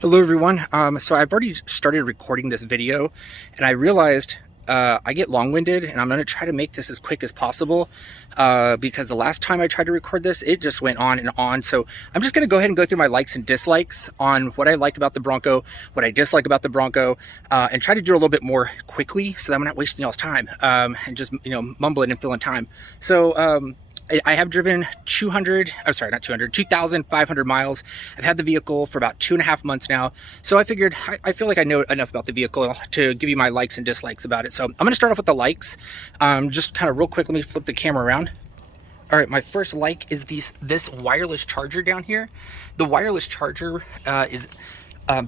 Hello everyone. So I've already started recording this video and I realized I get long-winded and I'm going to try to make this as quick as possible because the last time I tried to record this, it just went on and on. So I'm just going to go ahead and go through my likes and dislikes on what I like about the Bronco, what I dislike about the Bronco, and try to do it a little bit more quickly so that I'm not wasting y'all's time and just, mumbling and filling time. So, I have driven 2,500 miles. I've had the vehicle for about 2.5 months now. So I figured, I feel like I know enough about the vehicle to give you my likes and dislikes about it. So I'm going to start off with the likes. Just kind of real quick, let me flip the camera around. All right, my first like is this wireless charger down here. The wireless charger is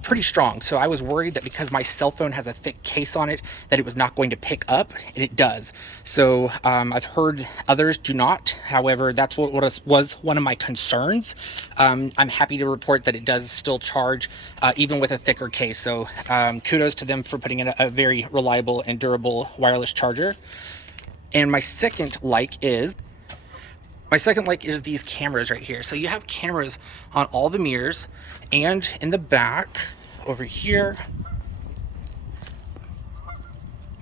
pretty strong. So I was worried that because my cell phone has a thick case on it, that it was not going to pick up, and it does. So I've heard others do not. However, that's what was one of my concerns. I'm happy to report that it does still charge, even with a thicker case. So kudos to them for putting in a very reliable and durable wireless charger. And my second like is these cameras right here. So you have cameras on all the mirrors and in the back over here,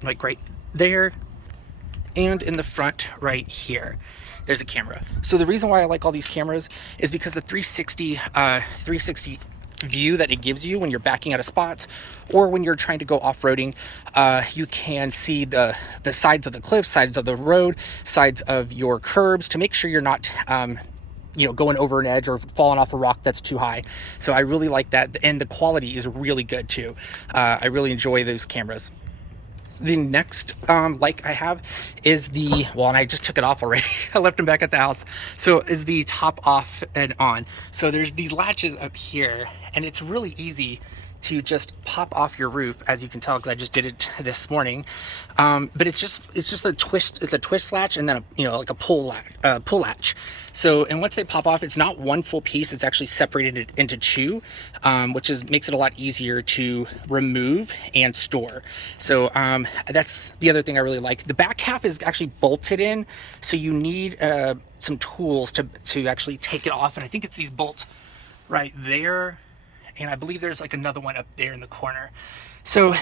like right there, and in the front right here. There's a camera. So the reason why I like all these cameras is because the 360 view that it gives you when you're backing out of spots or when you're trying to go off-roading, you can see the sides of the cliff, sides of the road, sides of your curbs to make sure you're not going over an edge or falling off a rock that's too high. So I really like that, and the quality is really good too. I really enjoy those cameras. The next like I have is and I just took it off already. I left them back at the house. So is the top off and on. So there's these latches up here, and it's really easy to just pop off your roof, as you can tell, because I just did it this morning. But it's just a twist. It's a twist latch and then like a pull latch. So, and once they pop off, it's not one full piece. It's actually separated into two, which makes it a lot easier to remove and store. So that's the other thing I really like. The back half is actually bolted in, so you need some tools to actually take it off. And I think it's these bolts right there. And I believe there's like another one up there in the corner. So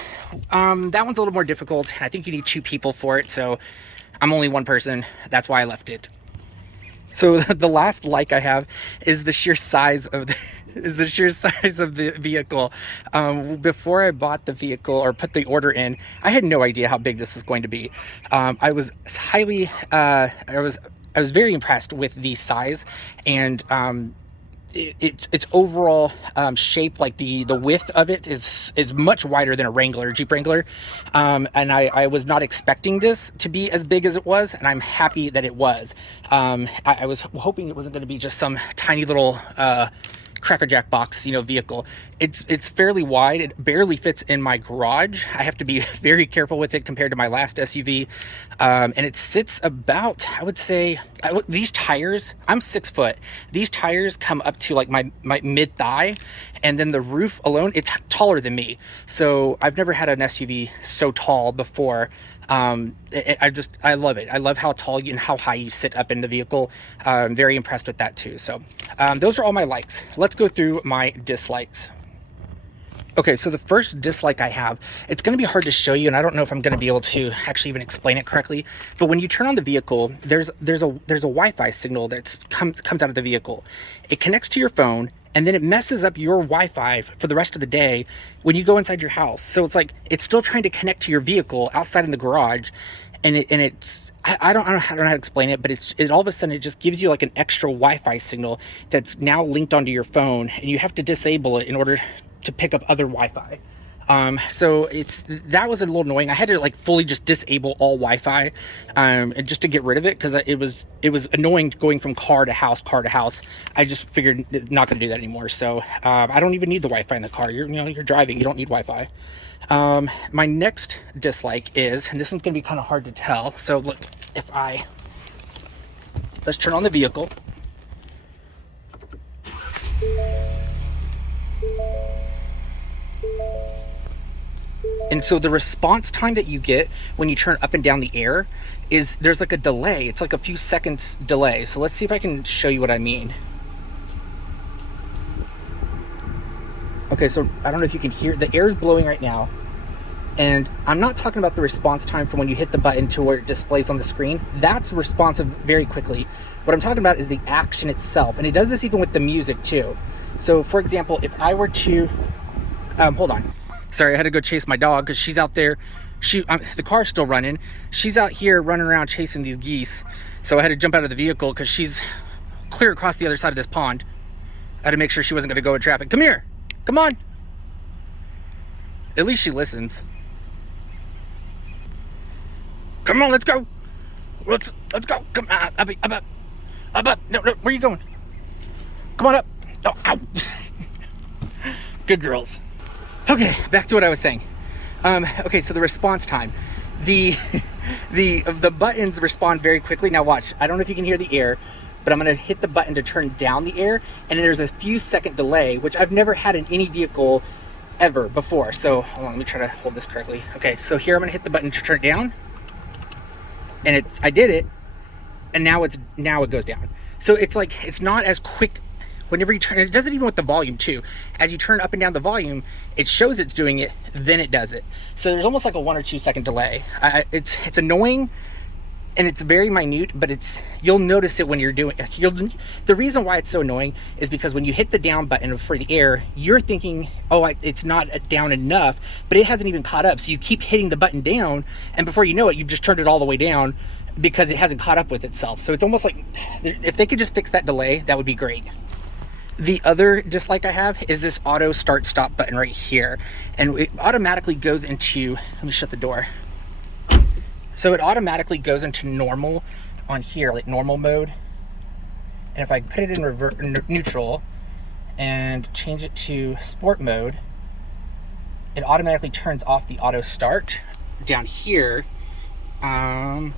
that one's a little more difficult. I think you need two people for it. So I'm only one person. That's why I left it. So the last like I have is the sheer size of the vehicle. Before I bought the vehicle or put the order in, I had no idea how big this was going to be. I was very impressed with the size and its overall shape. Like the width of it is much wider than a Jeep Wrangler, and I was not expecting this to be as big as it was, and I'm happy that it was. I was hoping it wasn't going to be just some tiny little Cracker Jack box vehicle. It's fairly wide. It barely fits in my garage. I have to be very careful with it compared to my last SUV, and it sits about, I would say, these tires, I'm 6 foot, these tires come up to like my mid thigh, and then the roof alone, it's taller than me. So I've never had an SUV so tall before. I love it. I love how tall and how high you sit up in the vehicle. I'm very impressed with that too. So those are all my likes. Let's go through my dislikes. Okay, so the first dislike I have, it's going to be hard to show you, and I don't know if I'm going to be able to actually even explain it correctly. But when you turn on the vehicle, there's a Wi-Fi signal that comes out of the vehicle. It connects to your phone, and then it messes up your Wi-Fi for the rest of the day when you go inside your house. So it's like it's still trying to connect to your vehicle outside in the garage, and it's I don't know how to explain it, but it all of a sudden it just gives you like an extra Wi-Fi signal that's now linked onto your phone, and you have to disable it in order to pick up other Wi-Fi. So that was a little annoying. I had to like fully just disable all Wi-Fi, and just to get rid of it, because it was annoying going from car to house. I just figured not going to do that anymore. So I don't even need the Wi-Fi in the car. You're driving. You don't need Wi-Fi. My next dislike is, and this one's going to be kind of hard to tell. So look, let's turn on the vehicle. And so the response time that you get when you turn up and down the air there's like a delay. It's like a few seconds delay. So let's see if I can show you what I mean. Okay, so I don't know if you can hear, the air is blowing right now. And I'm not talking about the response time from when you hit the button to where it displays on the screen. That's responsive very quickly. What I'm talking about is the action itself. And it does this even with the music too. So for example, if I were to, hold on. Sorry, I had to go chase my dog because she's out there. The car's still running. She's out here running around chasing these geese. So I had to jump out of the vehicle because she's clear across the other side of this pond. I had to make sure she wasn't going to go in traffic. Come here. Come on. At least she listens. Come on, let's go. Let's go. Come on, up. No, where are you going? Come on up. Oh, ow. Good girls. Okay, back to what I was saying. Okay, so the response time. The buttons respond very quickly. Now watch. I don't know if you can hear the air, but I'm going to hit the button to turn down the air, and then there's a few second delay, which I've never had in any vehicle ever before. So hold on, let me try to hold this correctly. Okay, so here I'm going to hit the button to turn it down. And I did it, and now it goes down. So it's like, it's not as quick whenever you turn. It does it even with the volume too. As you turn up and down the volume, it shows it's doing it, then it does it. So there's almost like a 1 or 2 second delay. It's annoying, and it's very minute, but you'll notice it when you're doing. The reason why it's so annoying is because when you hit the down button for the air, you're thinking, oh, it's not down enough, but it hasn't even caught up. So you keep hitting the button down, and before you know it, you've just turned it all the way down because it hasn't caught up with itself. So it's almost like, if they could just fix that delay, that would be great. The other dislike I have is this auto start stop button right here, and it automatically goes into, let me shut the door. So it automatically goes into normal on here, like normal mode. And if I put it in neutral and change it to sport mode, it automatically turns off the auto start. Down here, well,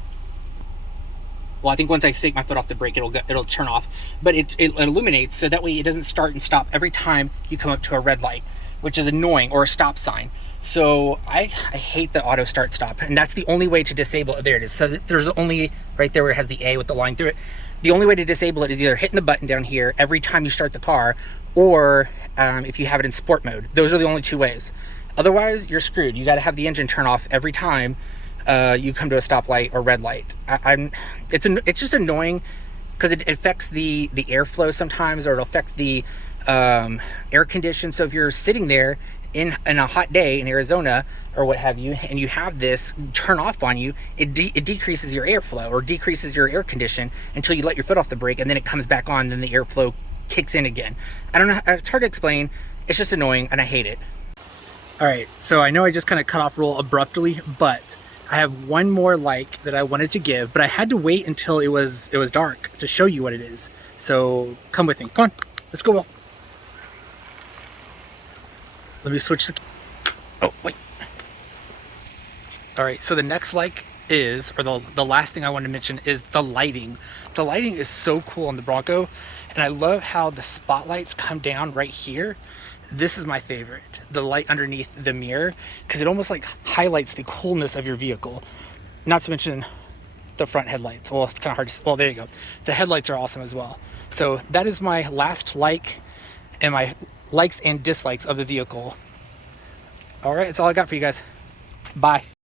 I think once I take my foot off the brake, it'll turn off, but it illuminates, so that way it doesn't start and stop every time you come up to a red light, which is annoying, or a stop sign. So I hate the auto start stop, and that's the only way to disable it. There it is. So there's only, right there where it has the A with the line through it, the only way to disable it is either hitting the button down here every time you start the car, or if you have it in sport mode. Those are the only 2 ways. Otherwise, you're screwed. You got to have the engine turn off every time you come to a stoplight or red light. It's just annoying because it affects the airflow sometimes, or it'll affect the air conditions. So if you're sitting there in a hot day in Arizona or what have you, and you have this turn off on you, it decreases your airflow or decreases your air condition until you let your foot off the brake, and then it comes back on, then the airflow kicks in again. I don't know, it's hard to explain. It's just annoying, and I hate it. All right, so I know I just kind of cut off real abruptly, but I have one more like that I wanted to give, but I had to wait until it was dark to show you what it is. So come with me. Come on, let's go, Will. Let me switch the, oh, wait. All right, so the next like is, or the last thing I want to mention is the lighting. The lighting is so cool on the Bronco, and I love how the spotlights come down right here. This is my favorite, the light underneath the mirror, because it almost like highlights the coolness of your vehicle. Not to mention the front headlights. Well, it's kind of hard to, well, there you go. The headlights are awesome as well. So that is my last like, and my likes and dislikes of the vehicle. All right, that's all I got for you guys. Bye.